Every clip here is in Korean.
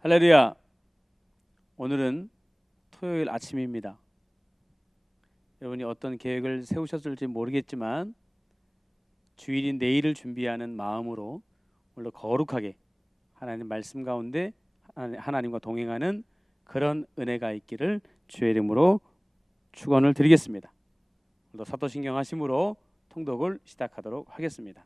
할렐루야. 오늘은 토요일 아침입니다. 여러분이 어떤 계획을 세우셨을지 모르겠지만 주일인 내일을 준비하는 마음으로 오늘 거룩하게 하나님 말씀 가운데 하나님과 동행하는 그런 은혜가 있기를 주의 이름으로 축원을 드리겠습니다. 오늘도 사도신경 하심으로 통독을 시작하도록 하겠습니다.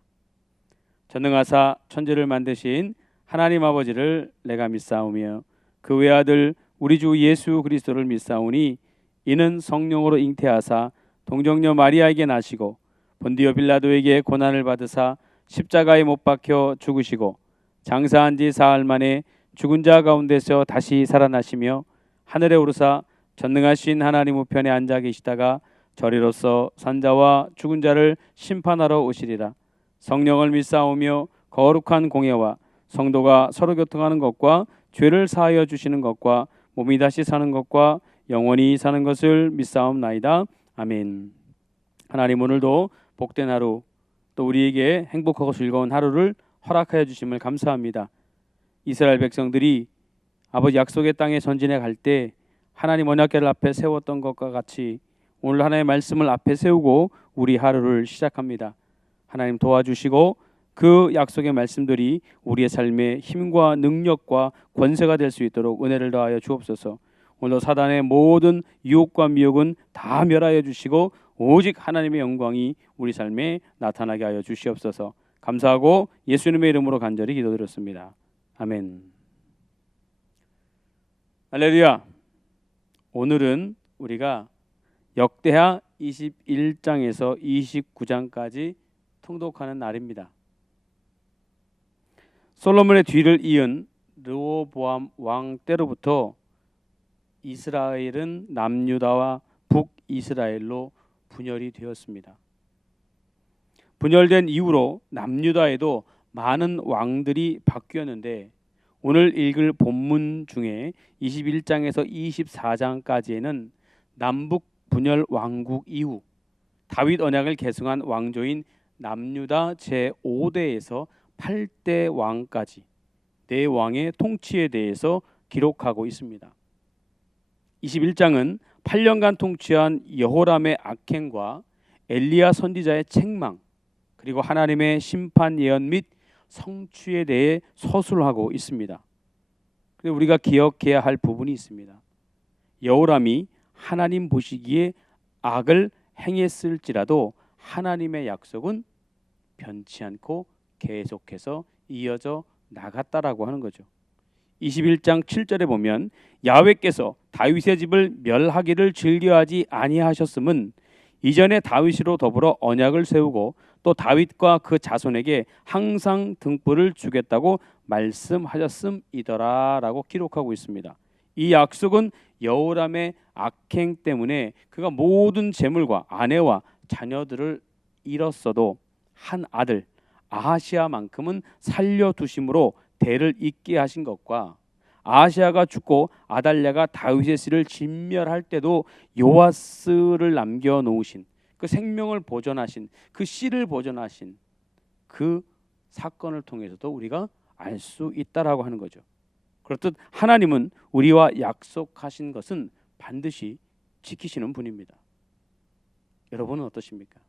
전능하사 천지를 만드신 하나님 아버지를 내가 믿사오며 그 외아들 우리 주 예수 그리스도를 믿사오니 이는 성령으로 잉태하사 동정녀 마리아에게 나시고 본디오 빌라도에게 고난을 받으사 십자가에 못 박혀 죽으시고 장사한 지 사흘 만에 죽은 자 가운데서 다시 살아나시며 하늘에 오르사 전능하신 하나님 우편에 앉아 계시다가 저리로서 산자와 죽은 자를 심판하러 오시리라. 성령을 믿사오며 거룩한 공예와 성도가 서로 교통하는 것과 죄를 사하여 주시는 것과 몸이 다시 사는 것과 영원히 사는 것을 믿사옵나이다. 아멘. 하나님, 오늘도 복된 하루, 또 우리에게 행복하고 즐거운 하루를 허락하여 주심을 감사합니다. 이스라엘 백성들이 아버지 약속의 땅에 전진해 갈 때 하나님 언약궤를 앞에 세웠던 것과 같이 오늘 하나님의 말씀을 앞에 세우고 우리 하루를 시작합니다. 하나님 도와주시고 그 약속의 말씀들이 우리의 삶의 힘과 능력과 권세가 될 수 있도록 은혜를 더하여 주옵소서. 오늘도 사단의 모든 유혹과 미혹은 다 멸하여 주시고 오직 하나님의 영광이 우리 삶에 나타나게 하여 주시옵소서. 감사하고 예수님의 이름으로 간절히 기도드렸습니다. 아멘. 할렐루야. 오늘은 우리가 역대하 21장에서 29장까지 통독하는 날입니다. 솔로몬의 뒤를 이은 르호보암 왕 때로부터 이스라엘은 남유다와 북이스라엘로 분열이 되었습니다. 분열된 이후로 남유다에도 많은 왕들이 바뀌었는데 오늘 읽을 본문 중에 21장에서 24장까지에는 남북 분열 왕국 이후 다윗 언약을 계승한 왕조인 남유다 제5대에서 8대 왕까지 네 왕의 통치에 대해서 기록하고 있습니다. 21장은 8년간 통치한 여호람의 악행과 엘리야 선지자의 책망, 그리고 하나님의 심판 예언 및 성취에 대해 서술하고 있습니다. 그런데 우리가 기억해야 할 부분이 있습니다. 여호람이 하나님 보시기에 악을 행했을지라도 하나님의 약속은 변치 않고 계속해서 이어져 나갔다라고 하는 거죠. 21장 7절에 보면 야훼께서 다윗의 집을 멸하기를 즐겨하지 아니하셨음은 이전에 다윗으로 더불어 언약을 세우고 또 다윗과 그 자손에게 항상 등불을 주겠다고 말씀하셨음이더라라고 기록하고 있습니다. 이 약속은 여호람의 악행 때문에 그가 모든 재물과 아내와 자녀들을 잃었어도 한 아들 아하시아만큼은 살려두심으로 대를 잇게 하신 것과 아하시아가 죽고 아달랴가 다윗의 씨를 진멸할 때도 요아스를 남겨놓으신 그 생명을 보존하신 그 씨를 보존하신 그 사건을 통해서도 우리가 알 수 있다라고 하는 거죠. 그렇듯 하나님은 우리와 약속하신 것은 반드시 지키시는 분입니다. 여러분은 어떠십니까?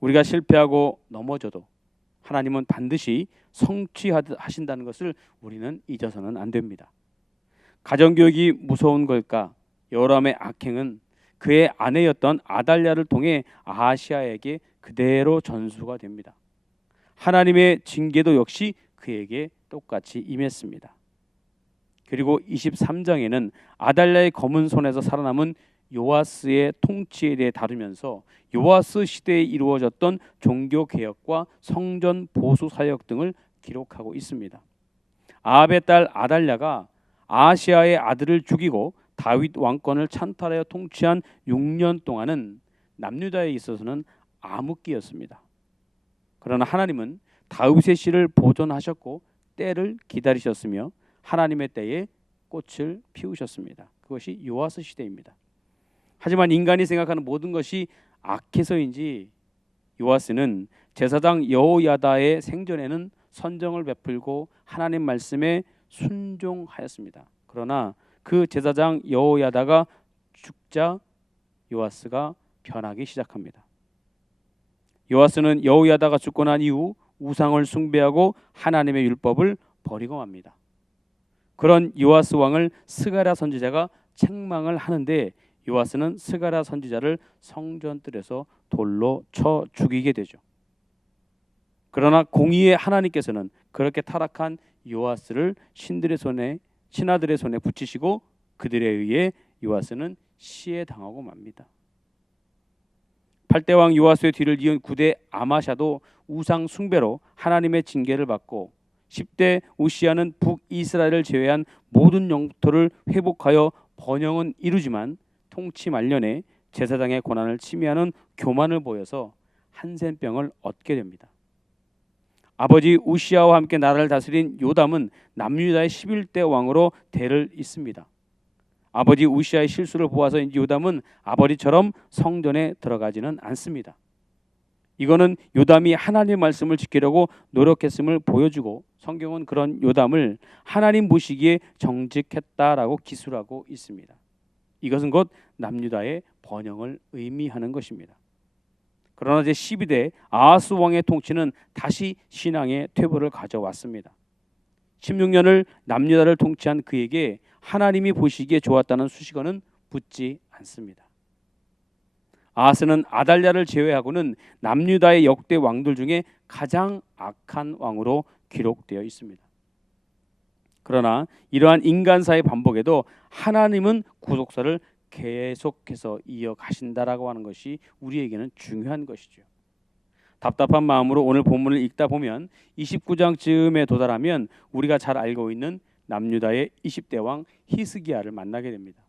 우리가 실패하고 넘어져도 하나님은 반드시 성취하신다는 것을 우리는 잊어서는 안 됩니다. 가정교육이 무서운 걸까? 여호람의 악행은 그의 아내였던 아달랴를 통해 아하시아에게 그대로 전수가 됩니다. 하나님의 징계도 역시 그에게 똑같이 임했습니다. 그리고 23장에는 아달랴의 검은 손에서 살아남은 요아스의 통치에 대해 다루면서 요아스 시대에 이루어졌던 종교 개혁과 성전 보수 사역 등을 기록하고 있습니다. 아합의 딸 아달랴가 아하시아의 아들을 죽이고 다윗 왕권을 찬탈하여 통치한 6년 동안은 남유다에 있어서는 암흑기였습니다. 그러나 하나님은 다윗의 씨를 보존하셨고 때를 기다리셨으며 하나님의 때에 꽃을 피우셨습니다. 그것이 요아스 시대입니다. 하지만 인간이 생각하는 모든 것이 악해서인지 요아스는 제사장 여호야다의 생전에는 선정을 베풀고 하나님 말씀에 순종하였습니다. 그러나 그 제사장 여호야다가 죽자 요아스가 변하기 시작합니다. 요아스는 여호야다가 죽고 난 이후 우상을 숭배하고 하나님의 율법을 버리고 맙니다. 그런 요아스 왕을 스가랴 선지자가 책망을 하는데 요아스는 스가랴 선지자를 성전뜰에서 돌로 쳐 죽이게 되죠. 그러나 공의의 하나님께서는 그렇게 타락한 요아스를 신하들의 손에 붙이시고 그들에 의해 요아스는 시해 당하고 맙니다. 8대 왕 요아스의 뒤를 이은 9대 아마샤도 우상 숭배로 하나님의 징계를 받고 10대 우시아는 북이스라엘을 제외한 모든 영토를 회복하여 번영은 이루지만 통치 말년에 제사장의 권한을 침해하는 교만을 보여서 한센병을 얻게 됩니다. 아버지 우시아와 함께 나라를 다스린 요담은 남유다의 11대 왕으로 대를 잇습니다. 아버지 우시아의 실수를 보아서인지 요담은 아버지처럼 성전에 들어가지는 않습니다. 이거는 요담이 하나님의 말씀을 지키려고 노력했음을 보여주고 성경은 그런 요담을 하나님 보시기에 정직했다라고 기술하고 있습니다. 이것은 곧 남유다의 번영을 의미하는 것입니다. 그러나 제12대 아하스 왕의 통치는 다시 신앙의 퇴보를 가져왔습니다. 16년을 남유다를 통치한 그에게 하나님이 보시기에 좋았다는 수식어는 붙지 않습니다. 아하스는 아달랴를 제외하고는 남유다의 역대 왕들 중에 가장 악한 왕으로 기록되어 있습니다. 그러나 이러한 인간사의 반복에도 하나님은 구속사를 계속해서 이어가신다라고 하는 것이 우리에게는 중요한 것이죠. 답답한 마음으로 오늘 본문을 읽다 보면 29장쯤에 도달하면 우리가 잘 알고 있는 남유다의 20대 왕 히스기야를 만나게 됩니다.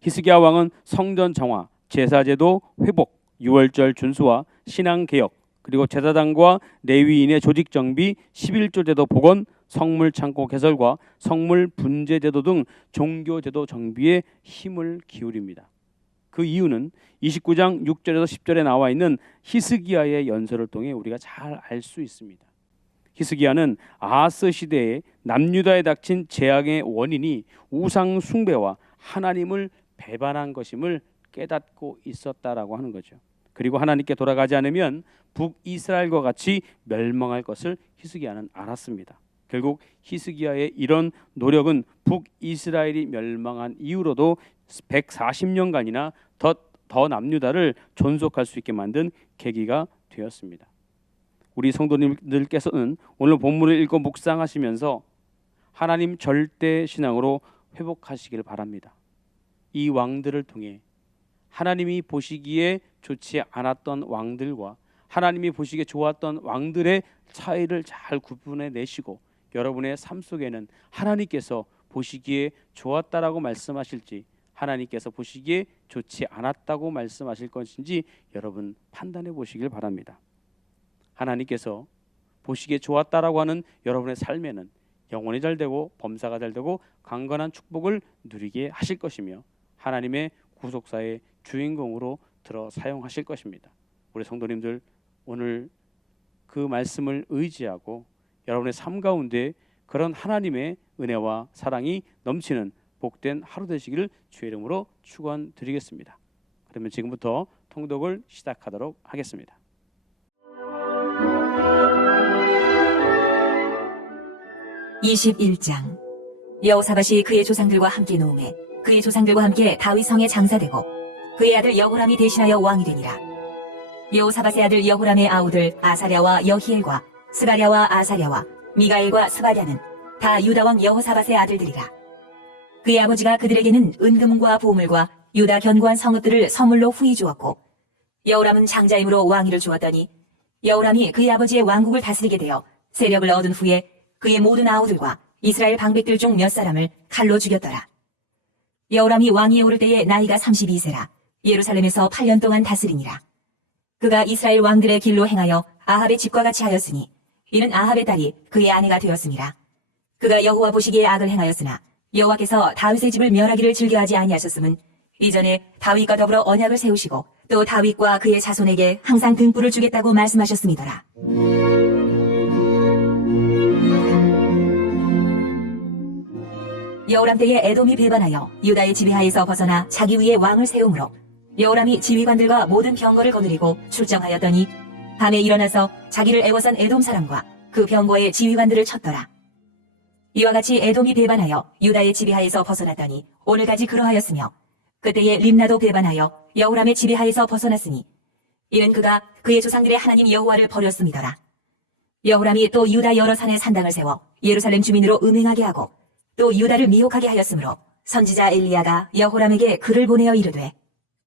히스기야 왕은 성전 정화, 제사제도 회복, 유월절 준수와 신앙개혁, 그리고 제사장과 레위인의 조직 정비, 11조 제도 복원, 성물 창고 개설과 성물 분제 제도 등 종교 제도 정비에 힘을 기울입니다. 그 이유는 29장 6절에서 10절에 나와 있는 히스기야의 연설을 통해 우리가 잘 알 수 있습니다. 히스기야는 아하스 시대에 남유다에 닥친 재앙의 원인이 우상 숭배와 하나님을 배반한 것임을 깨닫고 있었다라고 하는 거죠. 그리고 하나님께 돌아가지 않으면 북이스라엘과 같이 멸망할 것을 히스기야는 알았습니다. 결국 히스기야의 이런 노력은 북이스라엘이 멸망한 이후로도 140년간이나 더 남유다를 존속할 수 있게 만든 계기가 되었습니다. 우리 성도님들께서는 오늘 본문을 읽고 묵상하시면서 하나님 절대 신앙으로 회복하시기를 바랍니다. 이 왕들을 통해 하나님이 보시기에 좋지 않았던 왕들과 하나님이 보시기에 좋았던 왕들의 차이를 잘 구분해 내시고 여러분의 삶 속에는 하나님께서 보시기에 좋았다라고 말씀하실지 하나님께서 보시기에 좋지 않았다고 말씀하실 것인지 여러분 판단해 보시길 바랍니다. 하나님께서 보시기에 좋았다라고 하는 여러분의 삶에는 영혼이 잘 되고 범사가 잘 되고 강건한 축복을 누리게 하실 것이며 하나님의 구속사의 주인공으로 들어 사용하실 것입니다. 우리 성도님들 오늘 그 말씀을 의지하고 여러분의 삶 가운데 그런 하나님의 은혜와 사랑이 넘치는 복된 하루 되시기를 주의 이름으로 축원드리겠습니다. 그러면 지금부터 통독을 시작하도록 하겠습니다. (21장) 여호사밧이 그의 조상들과 함께 노음에 그의 조상들과 함께 다윗 성에 장사되고 그의 아들 여호람이 대신하여 왕이 되니라. 여호사밧의 아들 여호람의 아우들 아사랴와 여히엘과 스가랴와 아사랴와 미가엘과 스바랴는 다 유다 왕 여호사밧의 아들들이라. 그의 아버지가 그들에게는 은금과 보물과 유다 견고한 성읍들을 선물로 후히 주었고 여호람은 장자임으로 왕위를 주었더니 여호람이 그의 아버지의 왕국을 다스리게 되어 세력을 얻은 후에 그의 모든 아우들과 이스라엘 방백들 중 몇 사람을 칼로 죽였더라. 여호람이 왕위에 오를 때에 나이가 32세라 예루살렘에서 8년 동안 다스리니라. 그가 이스라엘 왕들의 길로 행하여 아합의 집과 같이 하였으니 이는 아합의 딸이 그의 아내가 되었습니다. 그가 여호와 보시기에 악을 행하였으나 여호와께서 다윗의 집을 멸하기를 즐겨하지 아니하셨음은 이전에 다윗과 더불어 언약을 세우시고 또 다윗과 그의 자손에게 항상 등불을 주겠다고 말씀하셨음이더라. 여호람 때에 에돔이 배반하여 유다의 지배하에서 벗어나 자기 위에 왕을 세우므로 여호람이 지휘관들과 모든 병거를 거느리고 출정하였더니 밤에 일어나서 자기를 애워싼 에돔 사람과 그 병거의 지휘관들을 쳤더라. 이와 같이 에돔이 배반하여 유다의 지배하에서 벗어났더니 오늘까지 그러하였으며 그때에 림나도 배반하여 여호람의 지배하에서 벗어났으니 이는 그가 그의 조상들의 하나님 여호와를 버렸음이더라. 여호람이 또 유다 여러 산에 산당을 세워 예루살렘 주민으로 음행하게 하고 또 유다를 미혹하게 하였으므로 선지자 엘리야가 여호람에게 글을 보내어 이르되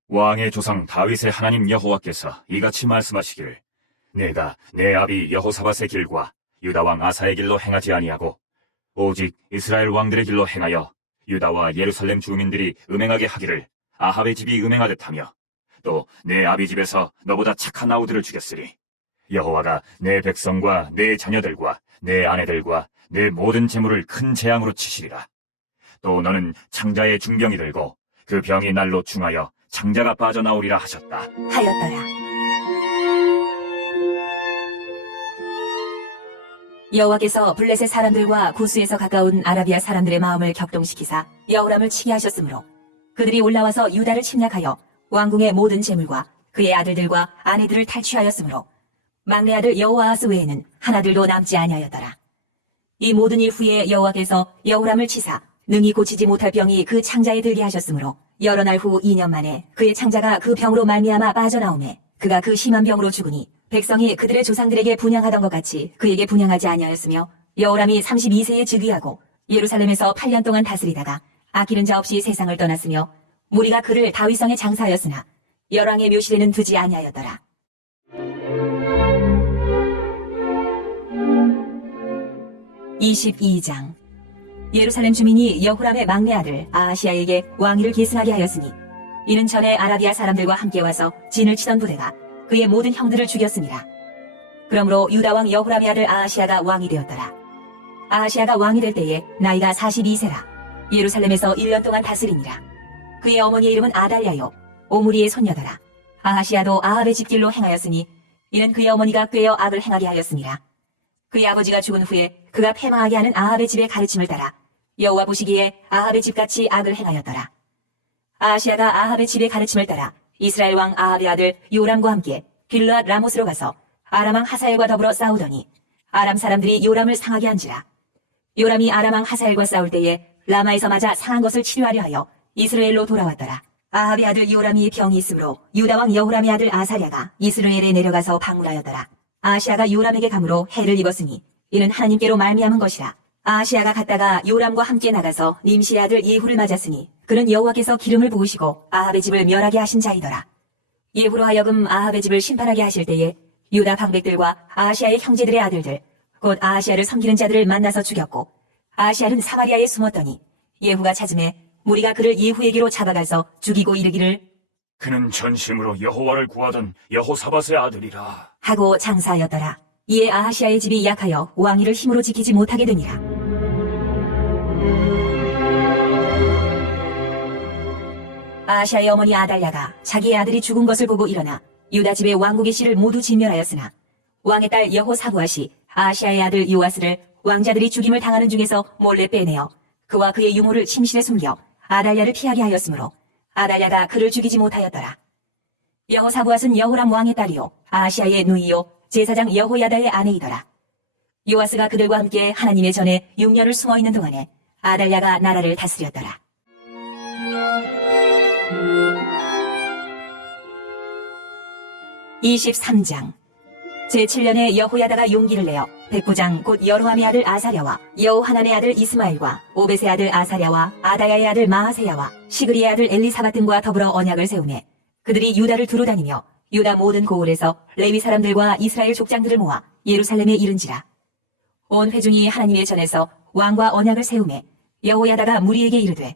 왕의 조상 다윗의 하나님 여호와께서 이같이 말씀하시기를 내가 내 아비 여호사밧의 길과 유다 왕 아사의 길로 행하지 아니하고 오직 이스라엘 왕들의 길로 행하여 유다와 예루살렘 주민들이 음행하게 하기를 아합의 집이 음행하듯 하며 또 내 아비 집에서 너보다 착한 아우들을 죽였으리 여호와가 내 백성과 내 자녀들과 내 아내들과 내 모든 재물을 큰 재앙으로 치시리라. 또 너는 창자의 중병이 들고 그 병이 날로 중하여 창자가 빠져나오리라 하셨다. 하였더라. 여호와께서 블레셋 사람들과 구스에서 가까운 아라비아 사람들의 마음을 격동시키사 여호람을 치게 하셨으므로 그들이 올라와서 유다를 침략하여 왕궁의 모든 재물과 그의 아들들과 아내들을 탈취하였으므로 막내 아들 여호아하스 외에는 하나들도 남지 아니하였더라. 이 모든 일 후에 여호와께서 여호람을 치사 능히 고치지 못할 병이 그 창자에 들게 하셨으므로 여러 날 후 2년 만에 그의 창자가 그 병으로 말미암아 빠져나오매 그가 그 심한 병으로 죽으니 백성이 그들의 조상들에게 분향하던 것 같이 그에게 분향하지 아니하였으며 여호람이 32세에 즉위하고 예루살렘에서 8년 동안 다스리다가 아끼는 자 없이 세상을 떠났으며 무리가 그를 다윗성에 장사하였으나 열왕의 묘실에는 두지 아니하였더라. (22장) 예루살렘 주민이 여호람의 막내 아들 아하시아에게 왕위를 계승하게 하였으니 이는 전에 아라비아 사람들과 함께 와서 진을 치던 부대가 그의 모든 형들을 죽였습니다. 그러므로 유다 왕 여호람의 아들 아하시아가 왕이 되었더라. 아하시아가 왕이 될 때에 나이가 42세라 예루살렘에서 1년 동안 다스리니라. 그의 어머니의 이름은 아달랴요 오므리의 손녀더라. 아하시아도 아합의 집길로 행하였으니 이는 그의 어머니가 꾀어 악을 행하게 하였습니다. 그의 아버지가 죽은 후에 그가 패망하게 하는 아합의 집의 가르침을 따라 여호와 보시기에 아합의 집같이 악을 행하였더라. 아하시아가 아합의 집의 가르침을 따라 이스라엘 왕 아합의 아들 요람과 함께 길르앗 라못으로 가서 아람 왕 하사엘과 더불어 싸우더니 아람 사람들이 요람을 상하게 한지라. 요람이 아람 왕 하사엘과 싸울 때에 라마에서 맞아 상한 것을 치료하려 하여 이스라엘로 돌아왔더라. 아합의 아들 요람이 병이 있으므로 유다 왕 여호람의 아들 아사랴가 이스라엘에 내려가서 방문하였더라. 아하시아가 요람에게 감으로 해를 입었으니 이는 하나님께로 말미암은 것이라. 아하시아가 갔다가 요람과 함께 나가서 님시의 아들 예후를 맞았으니 그는 여호와께서 기름을 부으시고 아합의 집을 멸하게 하신 자이더라. 예후로 하여금 아합의 집을 심판하게 하실 때에 유다 방백들과 아하시아의 형제들의 아들들 곧 아하시아를 섬기는 자들을 만나서 죽였고 아하시아는 사마리아에 숨었더니 예후가 찾음에 무리가 그를 예후에게로 잡아가서 죽이고 이르기를 그는 전심으로 여호와를 구하던 여호사밧의 아들이라 하고 장사하였더라. 이에 아하시아의 집이 약하여 왕위를 힘으로 지키지 못하게 되니라. 아하시아의 어머니 아달랴가 자기의 아들이 죽은 것을 보고 일어나 유다 집의 왕국의 씨를 모두 진멸하였으나 왕의 딸 여호사부아시 아하시아의 아들 요아스를 왕자들이 죽임을 당하는 중에서 몰래 빼내어 그와 그의 유모를 침실에 숨겨 아달랴를 피하게 하였으므로 아달랴가 그를 죽이지 못하였더라. 여호사부앗은 여호람 왕의 딸이요 아하시아의 누이요 제사장 여호야다의 아내이더라. 요아스가 그들과 함께 하나님의 전에 6년을 숨어있는 동안에 아달랴가 나라를 다스렸더라. (23장) 제7년에 여호야다가 용기를 내어 백부장 곧 여로함의 아들 아사랴와 여호하난의 아들 이스마엘과 오벳의 아들 아사랴와 아다야의 아들 마하세야와 시그리의 아들 엘리사밧 등과 더불어 언약을 세우매 그들이 유다를 두루 다니며 유다 모든 고을에서 레위 사람들과 이스라엘 족장들을 모아 예루살렘에 이른지라. 온 회중이 하나님의 전에서 왕과 언약을 세우매 여호야다가 무리에게 이르되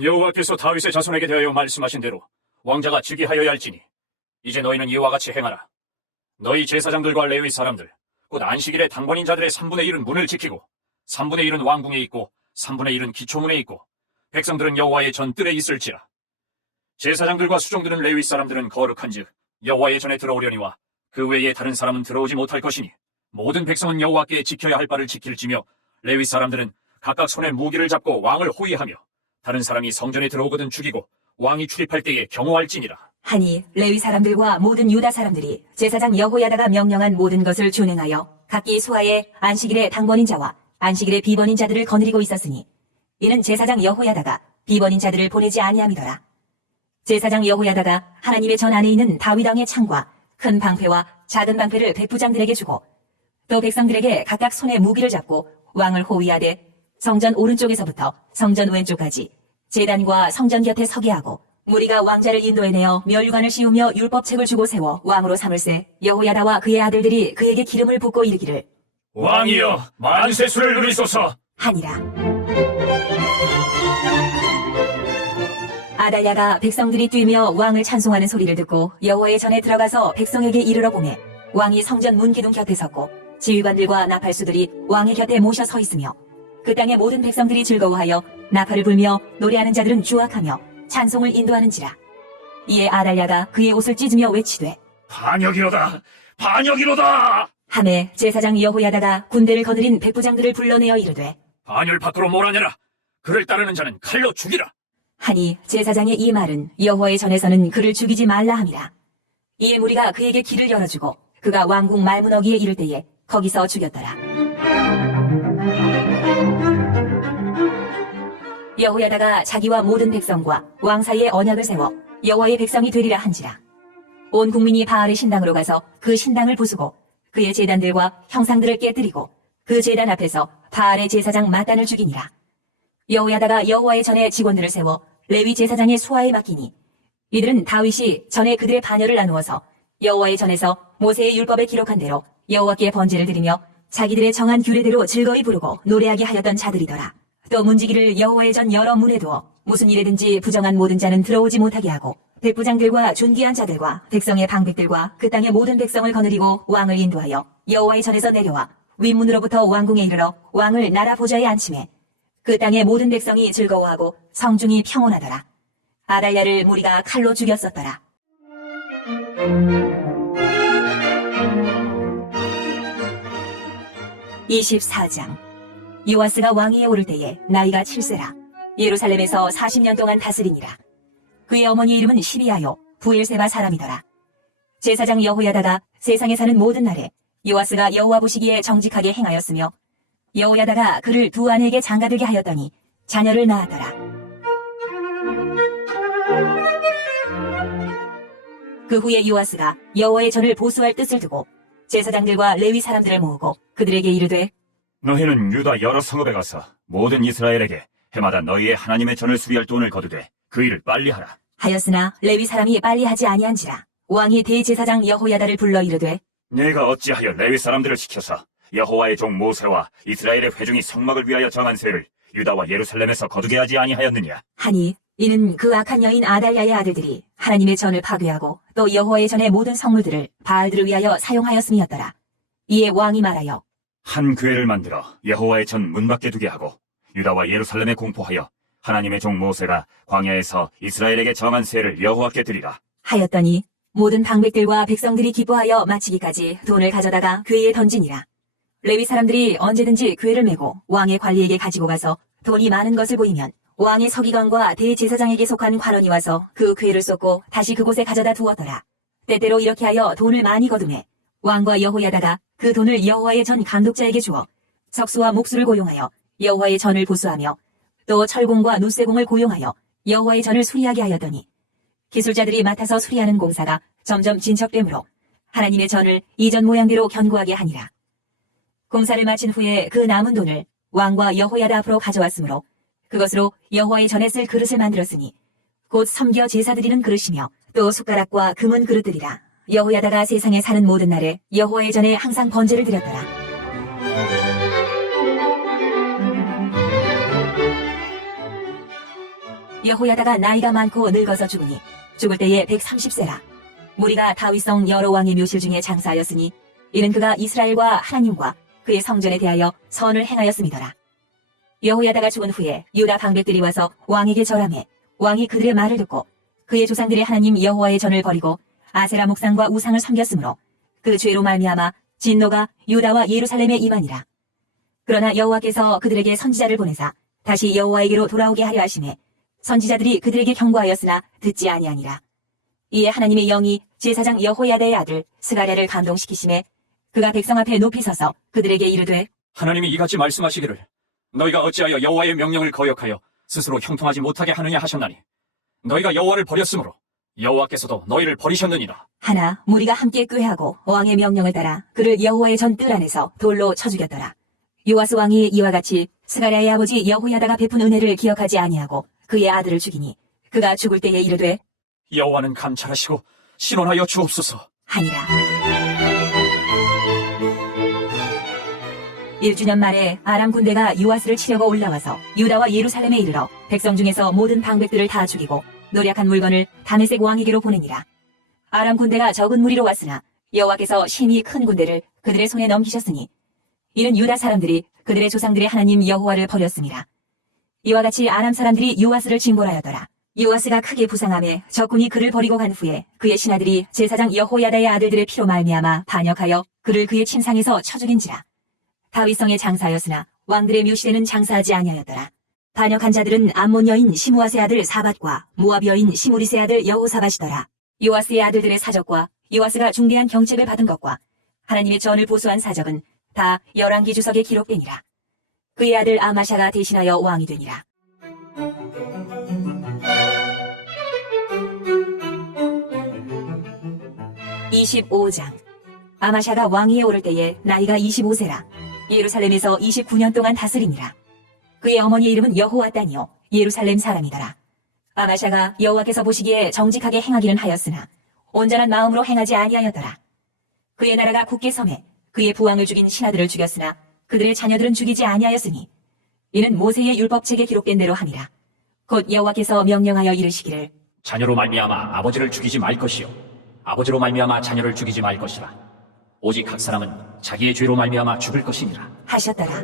여호와께서 다윗의 자손에게 대하여 말씀하신 대로 왕자가 즉위하여야 할지니 이제 너희는 이와 같이 행하라. 너희 제사장들과 레위 사람들 곧 안식일에 당번인 자들의 3분의 1은 문을 지키고 3분의 1은 왕궁에 있고 3분의 1은 기초문에 있고 백성들은 여호와의 전뜰에 있을지라. 제사장들과 수종들은 레위 사람들은 거룩한즉 여호와의 전에 들어오려니와 그 외에 다른 사람은 들어오지 못할 것이니 모든 백성은 여호와께 지켜야 할 바를 지킬지며 레위 사람들은 각각 손에 무기를 잡고 왕을 호위하며 다른 사람이 성전에 들어오거든 죽이고 왕이 출입할 때에 경호할지니라. 하니 레위 사람들과 모든 유다 사람들이 제사장 여호야다가 명령한 모든 것을 준행하여 각기 수하에 안식일의 당번인 자와 안식일의 비번인 자들을 거느리고 있었으니 이는 제사장 여호야다가 비번인 자들을 보내지 아니함이더라. 제사장 여호야다가 하나님의 전 안에 있는 다윗 왕의 창과 큰 방패와 작은 방패를 백부장들에게 주고 또 백성들에게 각각 손에 무기를 잡고 왕을 호위하되 성전 오른쪽에서부터 성전 왼쪽까지 제단과 성전 곁에 서게 하고 무리가 왕자를 인도해내어 멸관을 씌우며 율법책을 주고 세워 왕으로 삼을세 여호야다와 그의 아들들이 그에게 기름을 붓고 이르기를 왕이여 만세수를 누리소서. 하니라. 아달랴가 백성들이 뛰며 왕을 찬송하는 소리를 듣고 여호와의 전에 들어가서 백성에게 이르러 보매 왕이 성전 문기둥 곁에 섰고 지휘관들과 나팔수들이 왕의 곁에 모셔 서 있으며 그 땅의 모든 백성들이 즐거워하여 나팔을 불며 노래하는 자들은 주악하며 찬송을 인도하는지라. 이에 아달랴가 그의 옷을 찢으며 외치되 반역이로다! 반역이로다! 하매 제사장 여호야다가 군대를 거느린 백부장들을 불러내어 이르되 반열 밖으로 몰아내라. 그를 따르는 자는 칼로 죽이라. 하니 제사장의 이 말은 여호와의 전에서는 그를 죽이지 말라 함이라. 이에 무리가 그에게 길을 열어주고 그가 왕궁 말문어기에 이를 때에 거기서 죽였더라. 여호야다가 자기와 모든 백성과 왕 사이에 언약을 세워 여호와의 백성이 되리라 한지라. 온 국민이 바알의 신당으로 가서 그 신당을 부수고 그의 제단들과 형상들을 깨뜨리고 그 제단 앞에서 바알의 제사장 마단을 죽이니라. 여호야다가 여호와의 전에 직원들을 세워 레위 제사장의 수하에 맡기니 이들은 다윗이 전에 그들의 반열을 나누어서 여호와의 전에서 모세의 율법에 기록한 대로 여호와께 번제를 드리며 자기들의 정한 규례대로 즐거이 부르고 노래하게 하였던 자들이더라. 또 문지기를 여호와의 전 여러 문에 두어 무슨 일에든지 부정한 모든 자는 들어오지 못하게 하고 백부장들과 존귀한 자들과 백성의 방백들과 그 땅의 모든 백성을 거느리고 왕을 인도하여 여호와의 전에서 내려와 윗문으로부터 왕궁에 이르러 왕을 나라 보좌에 앉히매 그 땅의 모든 백성이 즐거워하고 성중이 평온하더라. 아달랴를 무리가 칼로 죽였었더라. (24장) 요아스가 왕위에 오를 때에 나이가 7세라. 예루살렘에서 40년 동안 다스리니라. 그의 어머니 이름은 시비아요 부엘세바 사람이더라. 제사장 여호야다가 세상에 사는 모든 날에 요아스가 여호와 보시기에 정직하게 행하였으며 여호야다가 그를 두 아내에게 장가들게 하였더니 자녀를 낳았더라. 그 후에 요아스가 여호와의 전을 보수할 뜻을 두고 제사장들과 레위 사람들을 모으고 그들에게 이르되 너희는 유다 여러 성읍에 가서 모든 이스라엘에게 해마다 너희의 하나님의 전을 수리할 돈을 거두되 그 일을 빨리 하라. 하였으나 레위 사람이 빨리 하지 아니한지라. 왕이 대제사장 여호야다를 불러 이르되 네가 어찌하여 레위 사람들을 시켜서 여호와의 종 모세와 이스라엘의 회중이 성막을 위하여 정한 세를 유다와 예루살렘에서 거두게 하지 아니하였느냐? 하니 이는 그 악한 여인 아달랴의 아들들이 하나님의 전을 파괴하고 또 여호와의 전의 모든 성물들을 바알들을 위하여 사용하였음이었더라. 이에 왕이 말하여 한 궤를 만들어 여호와의 전 문 밖에 두게 하고 유다와 예루살렘에 공포하여 하나님의 종 모세가 광야에서 이스라엘에게 정한 세를 여호와께 드리라. 하였더니 모든 방백들과 백성들이 기뻐하여 마치기까지 돈을 가져다가 궤에 던지니라. 레위 사람들이 언제든지 궤를 메고 왕의 관리에게 가지고 가서 돈이 많은 것을 보이면 왕의 서기관과 대제사장에게 속한 관원이 와서 그 궤를 쏟고 다시 그곳에 가져다 두었더라. 때때로 이렇게 하여 돈을 많이 거두매 왕과 여호야다가 그 돈을 여호와의 전 감독자에게 주어 석수와 목수를 고용하여 여호와의 전을 보수하며 또 철공과 눕쇠공을 고용하여 여호와의 전을 수리하게 하였더니 기술자들이 맡아서 수리하는 공사가 점점 진척되므로 하나님의 전을 이전 모양대로 견고하게 하니라. 공사를 마친 후에 그 남은 돈을 왕과 여호야다 앞으로 가져왔으므로 그것으로 여호와의 전에 쓸 그릇을 만들었으니 곧 섬겨 제사 드리는 그릇이며 또 숟가락과 금은 그릇들이라. 여호야다가 세상에 사는 모든 날에 여호와의 전에 항상 번제를 드렸더라. 여호야다가 나이가 많고 늙어서 죽으니 죽을 때에 130세라. 무리가 다윗성 여러 왕의 묘실 중에 장사하였으니 이는 그가 이스라엘과 하나님과 그의 성전에 대하여 선을 행하였음이더라. 여호야다가 죽은 후에 유다 방백들이 와서 왕에게 절하매 왕이 그들의 말을 듣고 그의 조상들의 하나님 여호와의 전을 버리고 아세라 목상과 우상을 섬겼으므로 그 죄로 말미암아 진노가 유다와 예루살렘에 임하니라. 그러나 여호와께서 그들에게 선지자를 보내사 다시 여호와에게로 돌아오게 하려 하심에 선지자들이 그들에게 경고하였으나 듣지 아니하니라. 이에 하나님의 영이 제사장 여호야다의 아들 스가랴를 감동시키심에 그가 백성 앞에 높이 서서 그들에게 이르되 하나님이 이같이 말씀하시기를 너희가 어찌하여 여호와의 명령을 거역하여 스스로 형통하지 못하게 하느냐 하셨나니 너희가 여호와를 버렸으므로 여호와께서도 너희를 버리셨느니라. 하나 무리가 함께 꾀하고 왕의 명령을 따라 그를 여호와의 전 뜰 안에서 돌로 쳐 죽였더라. 요아스 왕이 이와 같이 스가랴의 아버지 여호야다가 베푼 은혜를 기억하지 아니하고 그의 아들을 죽이니 그가 죽을 때에 이르되 여호와는 감찰하시고 신원하여 주옵소서. 하니라. 1주년 말에 아람 군대가 요아스를 치려고 올라와서 유다와 예루살렘에 이르러 백성 중에서 모든 방백들을 다 죽이고 노략한 물건을 다메섹 왕에게로 보내니라. 아람 군대가 적은 무리로 왔으나 여호와께서 심히 큰 군대를 그들의 손에 넘기셨으니 이는 유다 사람들이 그들의 조상들의 하나님 여호와를 버렸습니다. 이와 같이 아람 사람들이 요아스를 징벌하였더라. 요아스가 크게 부상하며 적군이 그를 버리고 간 후에 그의 신하들이 제사장 여호야다의 아들들의 피로 말미암아 반역하여 그를 그의 침상에서 쳐 죽인지라. 다윗성의 장사였으나 왕들의 묘시에는 장사하지 아니하였더라. 반역한 자들은 암몬 여인 시므아세 아들 사밧과 모압 여인 시므리세 아들 여호사밧이더라. 요아스의 아들들의 사적과 요아스가 중대한 경책을 받은 것과 하나님의 전을 보수한 사적은 다 열왕기 주석에 기록되니라. 그의 아들 아마샤가 대신하여 왕이 되니라. (25장) 아마샤가 왕위에 오를 때에 나이가 25세라. 예루살렘에서 29년 동안 다스리니라. 그의 어머니의 이름은 여호와단이요 예루살렘 사람이더라. 아마샤가 여호와께서 보시기에 정직하게 행하기는 하였으나 온전한 마음으로 행하지 아니하였더라. 그의 나라가 굳게 섬에 그의 부왕을 죽인 신하들을 죽였으나 그들의 자녀들은 죽이지 아니하였으니 이는 모세의 율법책에 기록된 대로 함이라. 곧 여호와께서 명령하여 이르시기를 자녀로 말미암아 아버지를 죽이지 말 것이요 아버지로 말미암아 자녀를 죽이지 말 것이라. 오직 각 사람은 자기의 죄로 말미암아 죽을 것이니라 하셨더라.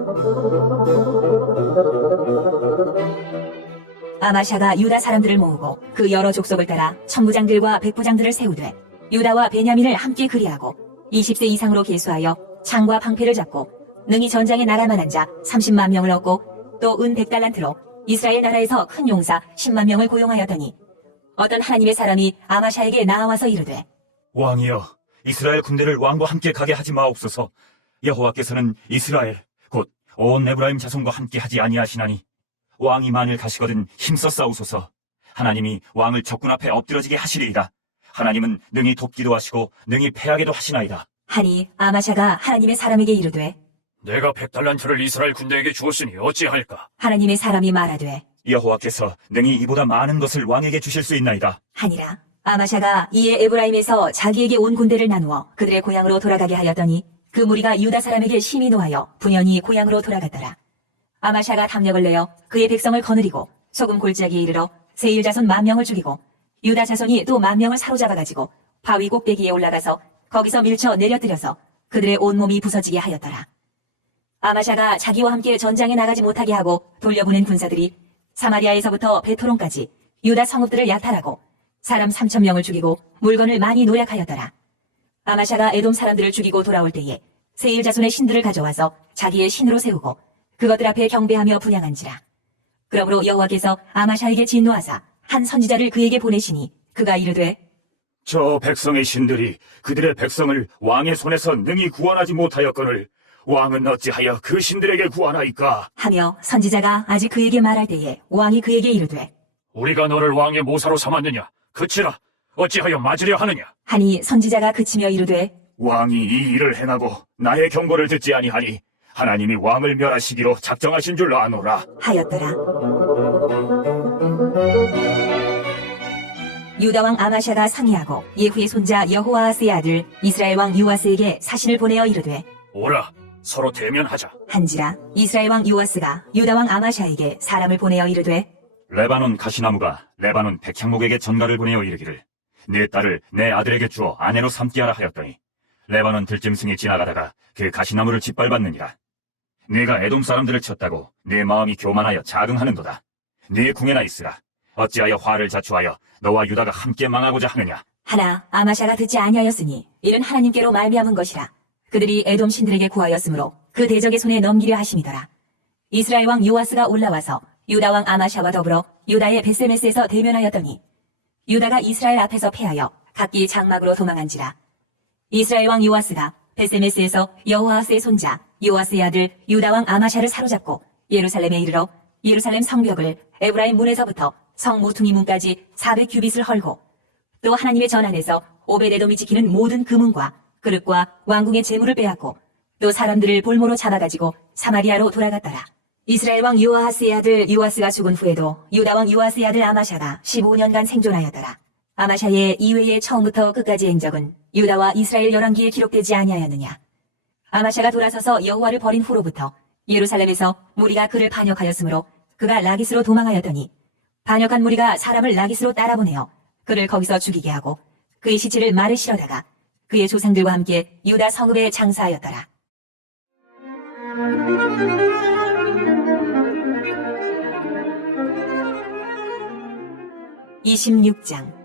아마샤가 유다 사람들을 모으고 그 여러 족속을 따라 천부장들과 백부장들을 세우되 유다와 베냐민을 함께 그리하고 20세 이상으로 계수하여 창과 방패를 잡고 능히 전장에 나갈 만한 자 30만 명을 얻고 또 은 100달란트로 이스라엘 나라에서 큰 용사 10만 명을 고용하였더니 어떤 하나님의 사람이 아마샤에게 나와서 이르되 왕이여, 이스라엘 군대를 왕과 함께 가게 하지 마옵소서. 여호와께서는 이스라엘 곧 온 에브라임 자손과 함께 하지 아니하시나니 왕이 만일 가시거든 힘써 싸우소서. 하나님이 왕을 적군 앞에 엎드러지게 하시리이다. 하나님은 능히 돕기도 하시고 능히 패하게도 하시나이다. 하니 아마샤가 하나님의 사람에게 이르되 내가 100달란트를 이스라엘 군대에게 주었으니 어찌할까? 하나님의 사람이 말하되 여호와께서 능히 이보다 많은 것을 왕에게 주실 수 있나이다. 하니라. 아마샤가 이에 에브라임에서 자기에게 온 군대를 나누어 그들의 고향으로 돌아가게 하였더니 그 무리가 유다 사람에게 심히 노하여 분연히 고향으로 돌아갔더라. 아마샤가 탐력을 내어 그의 백성을 거느리고 소금 골짜기에 이르러 세일 자손 10,000명을 죽이고 유다 자손이 또 10,000명을 사로잡아가지고 바위 꼭대기에 올라가서 거기서 밀쳐 내려뜨려서 그들의 온몸이 부서지게 하였더라. 아마샤가 자기와 함께 전장에 나가지 못하게 하고 돌려보낸 군사들이 사마리아에서부터 베토론까지 유다 성읍들을 약탈하고 사람 3,000명을 죽이고 물건을 많이 노략하였더라. 아마샤가 에돔 사람들을 죽이고 돌아올 때에 세일 자손의 신들을 가져와서 자기의 신으로 세우고 그것들 앞에 경배하며 분향한지라. 그러므로 여호와께서 아마샤에게 진노하사 한 선지자를 그에게 보내시니 그가 이르되 저 백성의 신들이 그들의 백성을 왕의 손에서 능히 구원하지 못하였거늘 왕은 어찌하여 그 신들에게 구하나이까? 하며 선지자가 아직 그에게 말할 때에 왕이 그에게 이르되 우리가 너를 왕의 모사로 삼았느냐? 그치라 어찌하여 맞으려 하느냐? 하니 선지자가 그치며 이르되 왕이 이 일을 행하고 나의 경고를 듣지 아니하니 하나님이 왕을 멸하시기로 작정하신 줄 아노라. 하였더라. 유다왕 아마샤가 상의하고 예후의 손자 여호아하스의 아들 이스라엘 왕 요아스에게 사신을 보내어 이르되 오라 서로 대면하자. 한지라. 이스라엘 왕 요아스가 유다왕 아마샤에게 사람을 보내어 이르되 레바논 가시나무가 레바논 백향목에게 전가를 보내어 이르기를 내 딸을 내 아들에게 주어 아내로 삼게 하라 하였더니 레바논 들짐승이 지나가다가 그 가시나무를 짓밟았느니라. 네가 에돔 사람들을 쳤다고 내 마음이 교만하여 자긍하는도다. 네 궁에나 있으라. 어찌하여 화를 자초하여 너와 유다가 함께 망하고자 하느냐? 하나 아마샤가 듣지 아니하였으니 이는 하나님께로 말미암은 것이라. 그들이 에돔 신들에게 구하였으므로 그 대적의 손에 넘기려 하심이더라. 이스라엘 왕 요아스가 올라와서 유다 왕 아마샤와 더불어 유다의 베세메스에서 대면하였더니 유다가 이스라엘 앞에서 패하여 각기 장막으로 도망한지라. 이스라엘 왕 요아스가 베세메스에서 여호아스의 손자 요아스의 아들 유다 왕 아마샤를 사로잡고 예루살렘에 이르러 예루살렘 성벽을 에브라임 문에서부터 성 모퉁이 문까지 400규빗을 헐고 또 하나님의 전 안에서 오베데돔이 지키는 모든 금은과 그릇과 왕궁의 재물을 빼앗고 또 사람들을 볼모로 잡아가지고 사마리아로 돌아갔더라. 이스라엘 왕 요아하스의 아들 요아스가 죽은 후에도 유다 왕 요아스의 아들 아마샤가 15년간 생존하였더라. 아마샤의 이외의 처음부터 끝까지 행적은 유다와 이스라엘 열왕기에 기록되지 아니하였느냐. 아마샤가 돌아서서 여호와를 버린 후로부터 예루살렘에서 무리가 그를 반역하였으므로 그가 라기스로 도망하였더니 반역한 무리가 사람을 라기스로 따라보내어 그를 거기서 죽이게 하고 그의 시체를 말에 실어다가 그의 조상들과 함께 유다 성읍에 장사하였더라. 26장.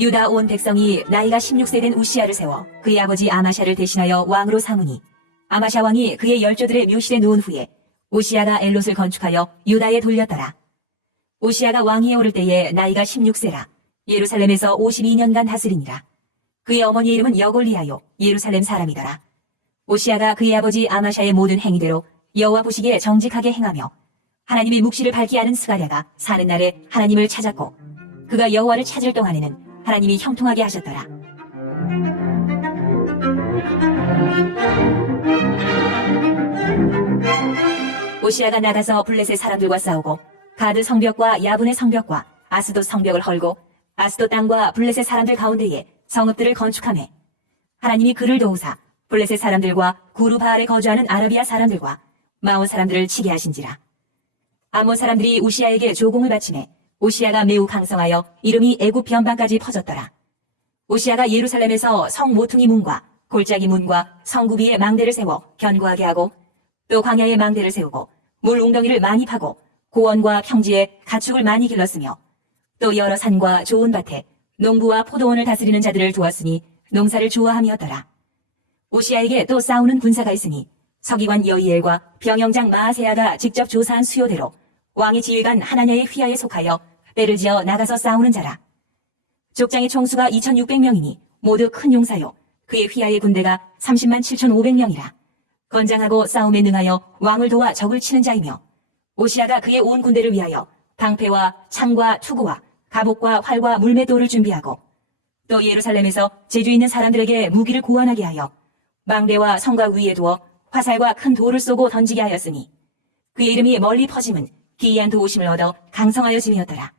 유다 온 백성이 나이가 16세 된 우시아를 세워 그의 아버지 아마샤를 대신하여 왕으로 삼으니 아마샤 왕이 그의 열조들의 묘실에 누운 후에 우시아가 엘롯을 건축하여 유다에 돌렸더라. 우시아가 왕위에 오를 때에 나이가 16세라 예루살렘에서 52년간 다스리니라. 그의 어머니의 이름은 여골리아요 예루살렘 사람이더라. 우시아가 그의 아버지 아마샤의 모든 행위대로 여호와 보시기에 정직하게 행하며 하나님의 묵시를 밝히 아는 스가랴가 사는 날에 하나님을 찾았고 그가 여호와를 찾을 동안에는 하나님이 형통하게 하셨더라. 우시아가 나가서 블레셋 사람들과 싸우고 가드 성벽과 야분의 성벽과 아스돗 성벽을 헐고 아스돗 땅과 블레셋 사람들 가운데에 성읍들을 건축하며 하나님이 그를 도우사 블레셋 사람들과 구르바알에 거주하는 아라비아 사람들과 마온 사람들을 치게 하신지라. 암몬 사람들이 우시아에게 조공을 바치매 우시아가 매우 강성하여 이름이 애굽 변방까지 퍼졌더라. 우시아가 예루살렘에서 성 모퉁이 문과 골짜기 문과 성구비에 망대를 세워 견고하게 하고 또 광야에 망대를 세우고 물 웅덩이를 많이 파고 고원과 평지에 가축을 많이 길렀으며 또 여러 산과 좋은 밭에 농부와 포도원을 다스리는 자들을 두었으니 농사를 좋아함이었더라. 우시아에게 또 싸우는 군사가 있으니 서기관 여이엘과 병영장 마아세야가 직접 조사한 수요대로 왕의 지휘관 하나냐의 휘하에 속하여 때를 지어 나가서 싸우는 자라. 족장의 총수가 2600명이니 모두 큰 용사요 그의 휘하의 군대가 30만 7500명이라. 건장하고 싸움에 능하여 왕을 도와 적을 치는 자이며 오시아가 그의 온 군대를 위하여 방패와 창과 투구와 갑옷과 활과 물맷돌을 준비하고 또 예루살렘에서 재주 있는 사람들에게 무기를 고안하게 하여 망대와 성과 위에 두어 화살과 큰 돌을 쏘고 던지게 하였으니 그의 이름이 멀리 퍼짐은 기이한 도우심을 얻어 강성하여짐이었더라.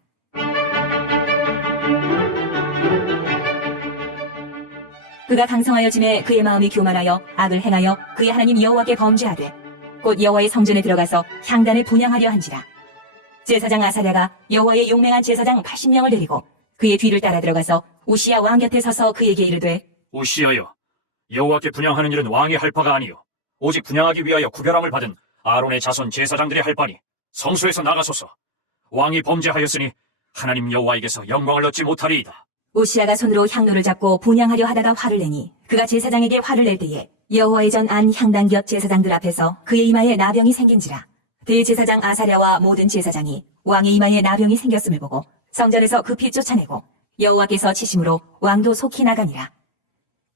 그가 강성하여짐에 그의 마음이 교만하여 악을 행하여 그의 하나님 여호와께 범죄하되 곧 여호와의 성전에 들어가서 향단을 분향하려 한지라. 제사장 아사랴가 여호와의 용맹한 제사장 80명을 데리고 그의 뒤를 따라 들어가서 우시아 왕 곁에 서서 그에게 이르되 우시아여, 여호와께 분향하는 일은 왕이 할 바가 아니요 오직 분향하기 위하여 구별함을 받은 아론의 자손 제사장들이 할 바니 성소에서 나가소서. 왕이 범죄하였으니 하나님 여호와에게서 영광을 얻지 못하리이다. 우시아가 손으로 향로를 잡고 분향하려 하다가 화를 내니 그가 제사장에게 화를 낼 때에 여호와의 전 안 향단 곁 제사장들 앞에서 그의 이마에 나병이 생긴지라. 대제사장 아사랴와 모든 제사장이 왕의 이마에 나병이 생겼음을 보고 성전에서 급히 쫓아내고 여호와께서 치심으로 왕도 속히 나가니라.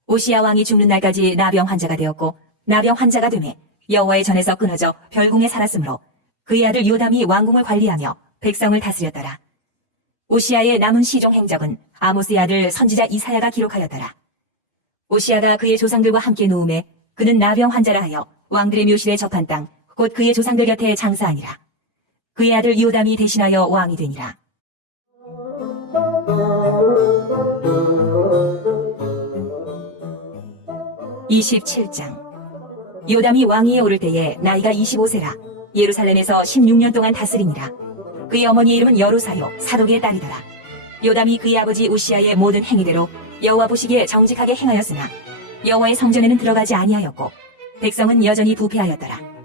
우시아 왕이 죽는 날까지 나병 환자가 되었고 나병 환자가 되매 여호와의 전에서 끊어져 별궁에 살았으므로 그의 아들 요담이 왕궁을 관리하며 백성을 다스렸더라. 우시아의 남은 시종 행적은 아모스의 아들 선지자 이사야가 기록하였더라. 우시아가 그의 조상들과 함께 누움에 그는 나병 환자라 하여 왕들의 묘실에 접한 땅 곧 그의 조상들 곁에 장사하니라. 그의 아들 요담이 대신하여 왕이 되니라. (27장) 요담이 왕위에 오를 때에 나이가 25세라 예루살렘에서 16년 동안 다스리니라. 그의 어머니의 이름은 여루사요 사독의 딸이더라. 요담이 그의 아버지 우시아의 모든 행위대로 여호와 보시기에 정직하게 행하였으나 여호와의 성전에는 들어가지 아니하였고 백성은 여전히 부패하였더라.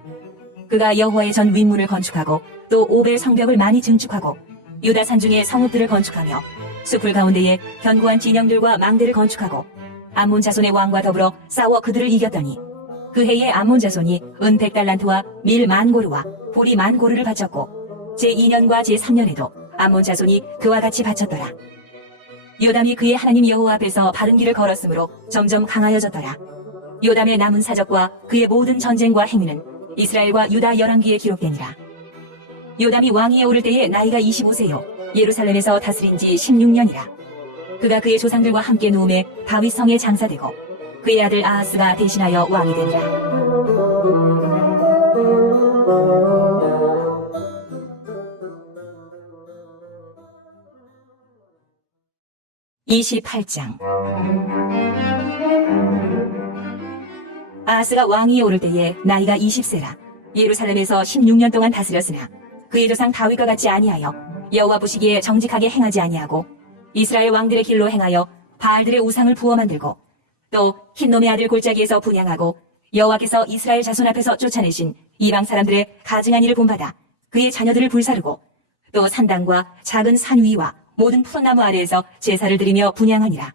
그가 여호와의 전 윗문을 건축하고 또 오벨 성벽을 많이 증축하고 유다 산중에 성읍들을 건축하며 숲을 가운데에 견고한 진영들과 망대를 건축하고 암몬 자손의 왕과 더불어 싸워 그들을 이겼더니 그 해에 암몬 자손이 은 100달란트와 밀 10,000고루와 보리 10,000고루를 바쳤고 제2년과 제3년에도 암몬 자손이 그와 같이 바쳤더라. 요담이 그의 하나님 여호와 앞에서 바른 길을 걸었으므로 점점 강하여졌더라. 요담의 남은 사적과 그의 모든 전쟁과 행위는 이스라엘과 유다 열왕기에 기록되니라. 요담이 왕위에 오를 때에 나이가 25세요 예루살렘에서 다스린 지 16년이라. 그가 그의 조상들과 함께 누움에 다윗 성에 장사되고 그의 아들 아하스가 대신하여 왕이 되니라. 28장. 아하스가 왕위에 오를 때에 나이가 20세라. 예루살렘에서 16년 동안 다스렸으나 그의 조상 다윗과 같이 아니하여 여호와 보시기에 정직하게 행하지 아니하고 이스라엘 왕들의 길로 행하여 바알들의 우상을 부어 만들고 또 흰놈의 아들 골짜기에서 분향하고 여호와께서 이스라엘 자손 앞에서 쫓아내신 이방 사람들의 가증한 일을 본받아 그의 자녀들을 불사르고 또 산당과 작은 산 위와 모든 푸른 나무 아래에서 제사를 드리며 분향하니라.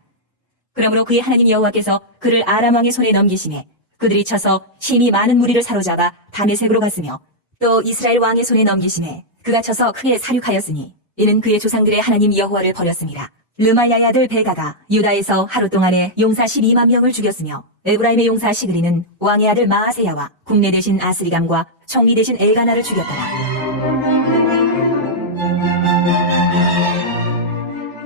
그러므로 그의 하나님 여호와께서 그를 아람 왕의 손에 넘기심에 그들이 쳐서 심히 많은 무리를 사로잡아 다메섹으로 갔으며 또 이스라엘 왕의 손에 넘기심에 그가 쳐서 크게 사륙하였으니 이는 그의 조상들의 하나님 여호와를 버렸습니다. 르말야의 아들 베가가 유다에서 하루 동안에 용사 12만 명을 죽였으며 에브라임의 용사 시그리는 왕의 아들 마아세야와 국내 대신 아스리감과 총리 대신 엘가나를 죽였더라.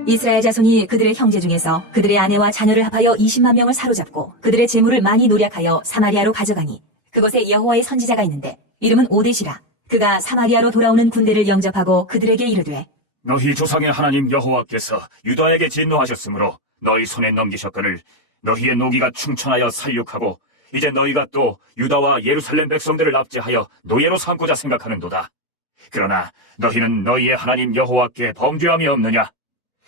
이스라엘 자손이 그들의 형제 중에서 그들의 아내와 자녀를 합하여 20만 명을 사로잡고 그들의 재물을 많이 노략하여 사마리아로 가져가니 그곳에 여호와의 선지자가 있는데 이름은 오데시라. 그가 사마리아로 돌아오는 군대를 영접하고 그들에게 이르되 너희 조상의 하나님 여호와께서 유다에게 진노하셨으므로 너희 손에 넘기셨거늘 너희의 노기가 충천하여 살육하고 이제 너희가 또 유다와 예루살렘 백성들을 납제하여 노예로 삼고자 생각하는도다. 그러나 너희는 너희의 하나님 여호와께 범죄함이 없느냐?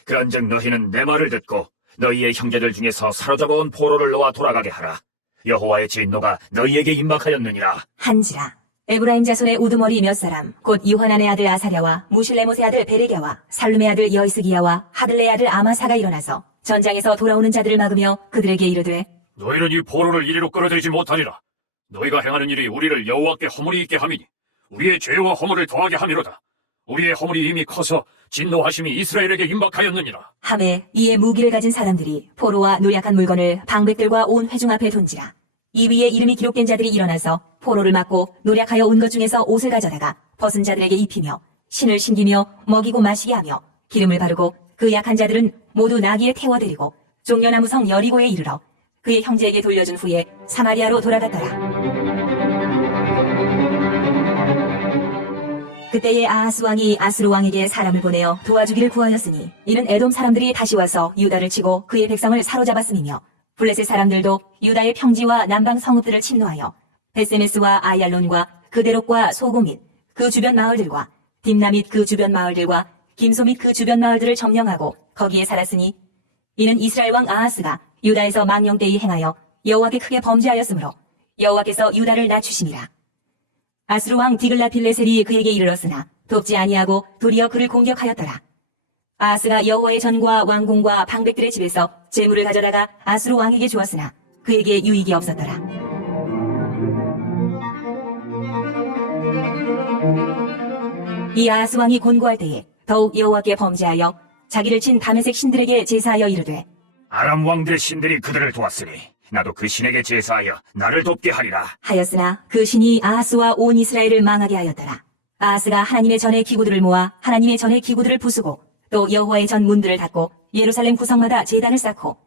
그런즉 너희는 내 말을 듣고 너희의 형제들 중에서 사로잡아온 포로를 놓아 돌아가게 하라. 여호와의 진노가 너희에게 임박하였느니라. 한지라. 에브라임 자손의 우두머리 몇 사람 곧 요하난의 아들 아사랴와 무실레못의 아들 베레갸와 살룸의 아들 여이스기야와 하들레의 아들 아마사가 일어나서 전장에서 돌아오는 자들을 막으며 그들에게 이르되 너희는 이 포로를 이리로 끌어들이지 못하리라. 너희가 행하는 일이 우리를 여호와께 허물이 있게 함이니 우리의 죄와 허물을 더하게 함이로다. 우리의 허물이 이미 커서 진노하심이 이스라엘에게 임박하였느니라. 하매 이에 무기를 가진 사람들이 포로와 노략한 물건을 방백들과 온 회중 앞에 던지라. 이 위에 이름이 기록된 자들이 일어나서 포로를 막고 노략하여 온 것 중에서 옷을 가져다가 벗은 자들에게 입히며 신을 신기며 먹이고 마시게 하며 기름을 바르고 그 약한 자들은 모두 나귀에 태워드리고 종려나무 성 여리고에 이르러 그의 형제에게 돌려준 후에 사마리아로 돌아갔더라. 그때에 아하스 왕이 아스루 왕에게 사람을 보내어 도와주기를 구하였으니 이는 에돔 사람들이 다시 와서 유다를 치고 그의 백성을 사로잡았음이며 블레셋 사람들도 유다의 평지와 남방 성읍들을 침노하여 베세메스와 아얄론과 그데롯과 소고 및 그 주변 마을들과 딥나 및 그 주변 마을들과 김소 및 그 주변 마을들을 점령하고 거기에 살았으니 이는 이스라엘 왕 아하스가 유다에서 망령되이 행하여 여호와께 크게 범죄하였으므로 여호와께서 유다를 낮추시니라. 아스루 왕 디글라필레셀이 그에게 이르렀으나 돕지 아니하고 도리어 그를 공격하였더라. 아하스가 여호와의 전과 왕궁과 방백들의 집에서 재물을 가져다가 아스루 왕에게 주었으나 그에게 유익이 없었더라. 이 아하스 왕이 곤고할 때에 더욱 여호와께 범죄하여 자기를 친 다메섹 신들에게 제사하여 이르되 아람 왕들의 신들이 그들을 도왔으니 나도 그 신에게 제사하여 나를 돕게 하리라. 하였으나 그 신이 아하스와 온 이스라엘을 망하게 하였더라. 아하스가 하나님의 전의 기구들을 모아 하나님의 전의 기구들을 부수고 또 여호와의 전 문들을 닫고 예루살렘 구성마다 제단을 쌓고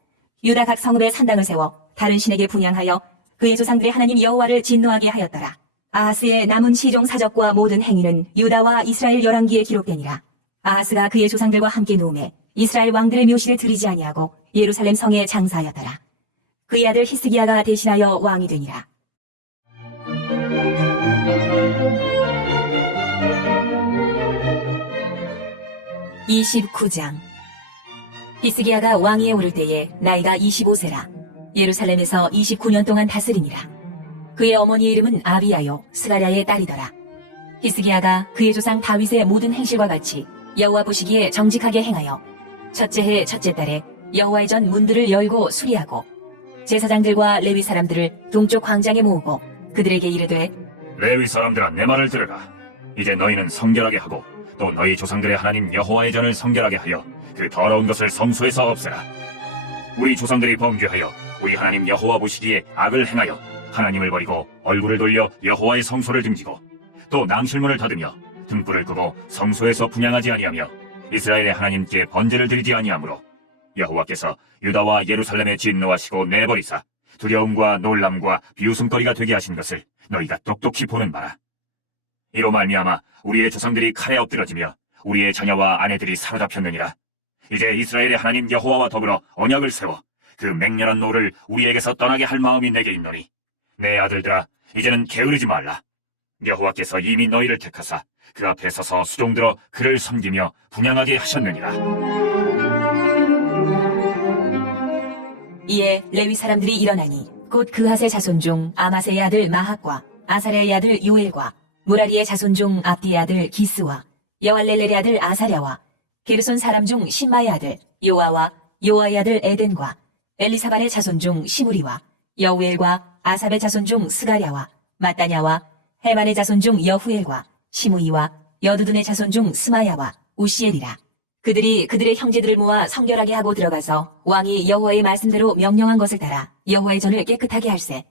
유다 각 성읍에 산당을 세워 다른 신에게 분향하여 그의 조상들의 하나님 여호와를 진노하게 하였더라. 아하스의 남은 시종 사적과 모든 행위는 유다와 이스라엘 열왕기에 기록되니라. 아하스가 그의 조상들과 함께 누움에 이스라엘 왕들의 묘실을 들이지 아니하고 예루살렘 성에 장사하였더라. 그의 아들 히스기야가 대신하여 왕이 되니라. (29장) 히스기야가 왕위에 오를 때에 나이가 25세라. 예루살렘에서 29년 동안 다스리니라. 그의 어머니의 이름은 아비야요 스가랴의 딸이더라. 히스기야가 그의 조상 다윗의 모든 행실과 같이 여호와 보시기에 정직하게 행하여 첫째 해 첫째 달에 여호와의 전 문들을 열고 수리하고 제사장들과 레위 사람들을 동쪽 광장에 모으고 그들에게 이르되 레위 사람들아, 내 말을 들으라. 이제 너희는 성결하게 하고 또 너희 조상들의 하나님 여호와의 전을 성결하게 하여 그 더러운 것을 성소에서 없애라. 우리 조상들이 범죄하여 우리 하나님 여호와 보시기에 악을 행하여 하나님을 버리고 얼굴을 돌려 여호와의 성소를 등지고 또 낭실문을 닫으며 등불을 끄고 성소에서 분향하지 아니하며 이스라엘의 하나님께 번제를 드리지 아니하므로 여호와께서 유다와 예루살렘에 진노하시고 내버리사 두려움과 놀람과 비웃음거리가 되게 하신 것을 너희가 똑똑히 보는 바라. 이로 말미암아 우리의 조상들이 칼에 엎드러지며 우리의 자녀와 아내들이 사로잡혔느니라. 이제 이스라엘의 하나님 여호와와 더불어 언약을 세워 그 맹렬한 노를 우리에게서 떠나게 할 마음이 내게 있노니 내 아들들아, 이제는 게으르지 말라. 여호와께서 이미 너희를 택하사 그 앞에 서서 수종들어 그를 섬기며 분향하게 하셨느니라. 이에 레위 사람들이 일어나니 곧 그핫의 자손 중 아마세의 아들 마학과 아사랴의 아들 요엘과 무라리의 자손 중 압디의 아들 기스와 여할렐렐의 아들 아사랴와 게르손 사람 중 신마의 아들 요아와 요아의 아들 에덴과 엘리사발의 자손 중 시무리와 여우엘과 아삽의 자손 중 스가랴와 마따냐와 헤만의 자손 중 여후엘과 시무이와 여두둔의 자손 중 스마야와 우시엘이라. 그들이 그들의 형제들을 모아 성결하게 하고 들어가서 왕이 여호와의 말씀대로 명령한 것을 따라 여호와의 전을 깨끗하게 할세.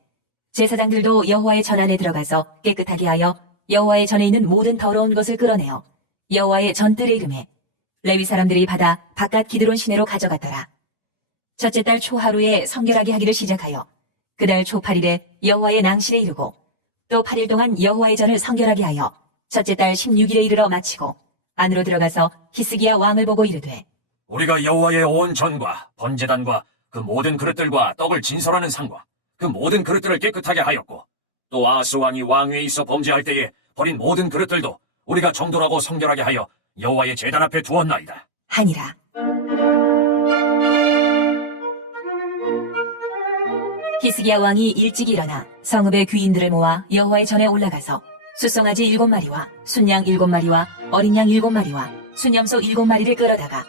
제사장들도 여호와의 전 안에 들어가서 깨끗하게 하여 여호와의 전에 있는 모든 더러운 것을 끌어내어 여호와의 전뜰에 이름에 레위 사람들이 받아 바깥 기드론 시내로 가져갔더라. 첫째 달 초하루에 성결하게 하기를 시작하여 그달 초 8일에 여호와의 낭실에 이르고 또 8일 동안 여호와의 전을 성결하게 하여 첫째 달 16일에 이르러 마치고 안으로 들어가서 히스기야 왕을 보고 이르되 우리가 여호와의 온 전과 번제단과 그 모든 그릇들과 떡을 진설하는 상과 그 모든 그릇들을 깨끗하게 하였고 또 아하스 왕이 왕위에 있어 범죄할 때에 버린 모든 그릇들도 우리가 정돌하고 성결하게 하여 여호와의 제단 앞에 두었나이다 하니라. 히스기야 왕이 일찍 일어나 성읍의 귀인들을 모아 여호와의 전에 올라가서 숫송아지 7마리와 순양 7마리와 어린 양 7마리와 순염소 7마리를 끌어다가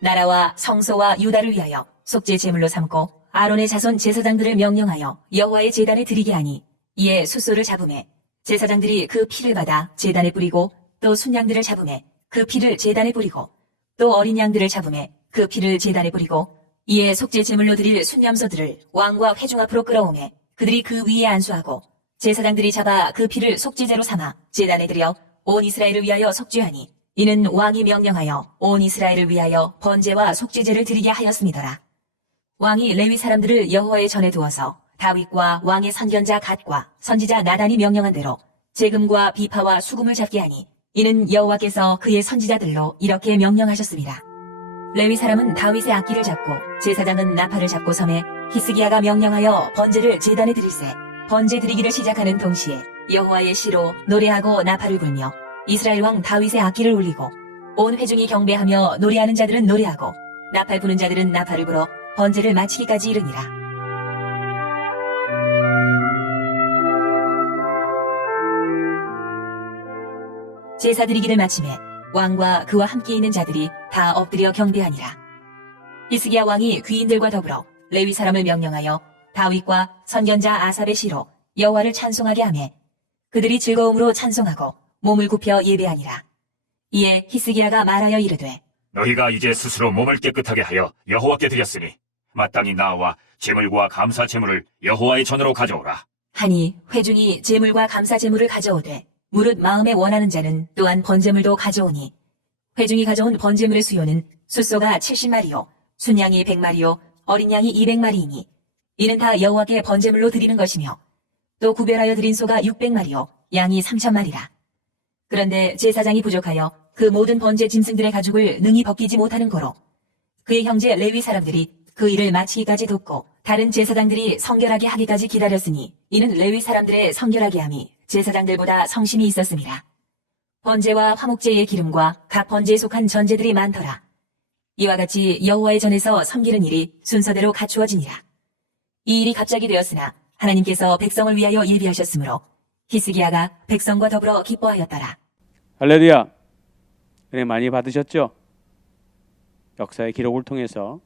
나라와 성소와 유다를 위하여 속죄 제물로 삼고 아론의 자손 제사장들을 명령하여 여호와의 제단에 드리게 하니 이에 숫소를 잡음에 제사장들이 그 피를 받아 제단에 뿌리고 또 순양들을 잡음에 그 피를 제단에 뿌리고 또 어린 양들을 잡음에 그 피를 제단에 뿌리고 이에 속죄 제물로 드릴 순염소들을 왕과 회중 앞으로 끌어오매 그들이 그 위에 안수하고 제사장들이 잡아 그 피를 속죄제로 삼아 제단에 드려 온 이스라엘을 위하여 속죄하니 이는 왕이 명령하여 온 이스라엘을 위하여 번제와 속죄제를 드리게 하였음이더라. 왕이 레위 사람들을 여호와의 전에 두어서 다윗과 왕의 선견자 갓과 선지자 나단이 명령한 대로 재금과 비파와 수금을 잡게 하니 이는 여호와께서 그의 선지자들로 이렇게 명령하셨습니다. 레위 사람은 다윗의 악기를 잡고 제사장은 나팔을 잡고 섬에 히스기야가 명령하여 번제를 제단에 드릴세. 번제 드리기를 시작하는 동시에 여호와의 시로 노래하고 나팔을 불며 이스라엘 왕 다윗의 악기를 울리고 온 회중이 경배하며 노래하는 자들은 노래하고 나팔 부는 자들은 나팔을 불어 번제를 마치기까지 이르니라. 제사 드리기를 마침에 왕과 그와 함께 있는 자들이 다 엎드려 경배하니라. 히스기야 왕이 귀인들과 더불어 레위 사람을 명령하여 다윗과 선견자 아삽의 시로 여호와를 찬송하게 하매 그들이 즐거움으로 찬송하고 몸을 굽혀 예배하니라. 이에 히스기야가 말하여 이르되 너희가 이제 스스로 몸을 깨끗하게 하여 여호와께 드렸으니 마땅히 나와 제물과 감사 제물을 여호와의 전으로 가져오라. 하니 회중이 제물과 감사 제물을 가져오되 무릇 마음에 원하는 자는 또한 번제물도 가져오니 회중이 가져온 번제물의 수요는 숫소가 70마리요 순양이 100마리요 어린 양이 200마리이니 이는 다 여호와께 번제물로 드리는 것이며 또 구별하여 드린 소가 600마리요 양이 3,000마리라. 그런데 제사장이 부족하여 그 모든 번제 짐승들의 가죽을 능히 벗기지 못하는 거로 그의 형제 레위 사람들이 그 일을 마치기까지 돕고 다른 제사장들이 성결하게 하기까지 기다렸으니 이는 레위 사람들의 성결하게 함이 제사장들보다 성심이 있었습니다. 번제와 화목제의 기름과 각 번제에 속한 전제들이 많더라. 이와 같이 여호와의 전에서 섬기는 일이 순서대로 갖추어지니라. 이 일이 갑자기 되었으나 하나님께서 백성을 위하여 예비하셨으므로 히스기야가 백성과 더불어 기뻐하였더라. 할렐루야. 은혜 많이 받으셨죠? 역사의 기록을 통해서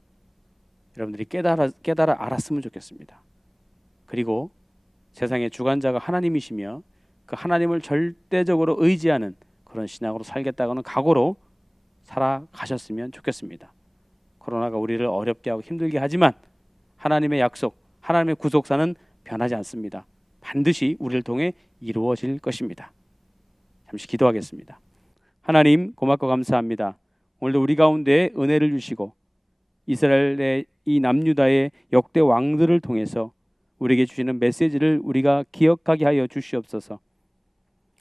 여러분들이 깨달아 알았으면 좋겠습니다. 그리고 세상의 주관자가 하나님이시며 그 하나님을 절대적으로 의지하는 그런 신앙으로 살겠다고는 각오로 살아가셨으면 좋겠습니다. 코로나가 우리를 어렵게 하고 힘들게 하지만 하나님의 약속, 하나님의 구속사는 변하지 않습니다. 반드시 우리를 통해 이루어질 것입니다. 잠시 기도하겠습니다. 하나님, 고맙고 감사합니다. 오늘도 우리 가운데 은혜를 주시고 이스라엘의 이 남유다의 역대 왕들을 통해서 우리에게 주시는 메시지를 우리가 기억하게 하여 주시옵소서.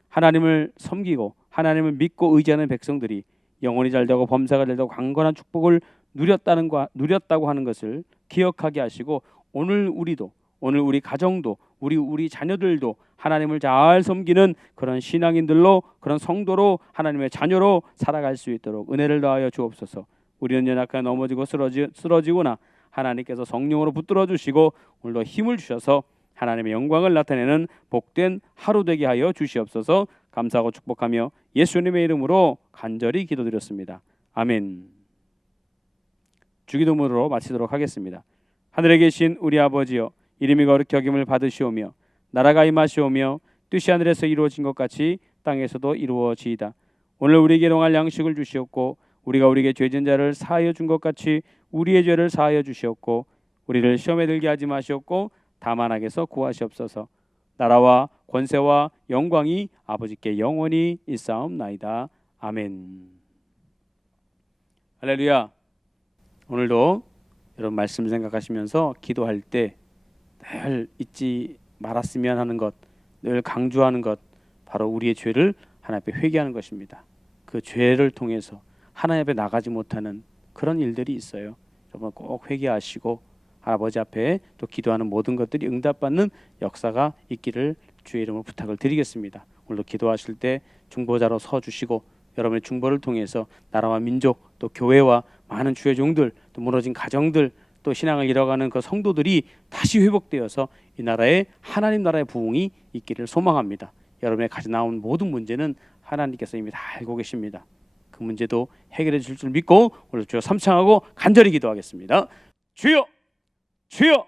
하나님을 섬기고 하나님을 믿고 의지하는 백성들이 영혼이 잘되고 범사가 잘되고 강건한 축복을 누렸다고 하는 것을 기억하게 하시고 오늘 우리도, 오늘 우리 가정도, 우리 자녀들도 하나님을 잘 섬기는 그런 신앙인들로, 그런 성도로, 하나님의 자녀로 살아갈 수 있도록 은혜를 더하여 주옵소서. 우리는 연약하게 넘어지고 쓰러지거나 하나님께서 성령으로 붙들어 주시고 오늘도 힘을 주셔서 하나님의 영광을 나타내는 복된 하루 되게 하여 주시옵소서. 감사하고 축복하며 예수님의 이름으로 간절히 기도드렸습니다. 아멘. 주기도문으로 마치도록 하겠습니다. 하늘에 계신 우리 아버지여, 이름이 거룩히 여김을 받으시오며 나라가 임하시오며 뜻이 하늘에서 이루어진 것 같이 땅에서도 이루어지이다. 오늘 우리에게 일용할 양식을 주시옵고 우리가 우리에게 죄진 자를 사하여 준 것 같이 우리의 죄를 사하여 주시옵고 우리를 시험에 들게 하지 마시옵고 다만 악에서 구하시옵소서. 나라와 권세와 영광이 아버지께 영원히 있사옵나이다. 아멘. 할렐루야. 오늘도 여러분 말씀 생각하시면서 기도할 때 늘 잊지 말았으면 하는 것, 늘 강조하는 것, 바로 우리의 죄를 하나님 앞에 회개하는 것입니다. 그 죄를 통해서 하나님 앞에 나가지 못하는 그런 일들이 있어요. 여러분 꼭 회개하시고 아버지 앞에 또 기도하는 모든 것들이 응답받는 역사가 있기를 주의 이름으로 부탁을 드리겠습니다. 오늘도 기도하실 때 중보자로 서주시고 여러분의 중보를 통해서 나라와 민족 또 교회와 많은 주의 종들 또 무너진 가정들 또 신앙을 잃어가는 그 성도들이 다시 회복되어서 이 나라에 하나님 나라의 부흥이 있기를 소망합니다. 여러분의 가져 나온 모든 문제는 하나님께서 이미 다 알고 계십니다. 그 문제도 해결해 주실 줄 믿고 오늘 주여 삼창하고 간절히 기도하겠습니다. 주여, 주여,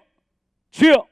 주여.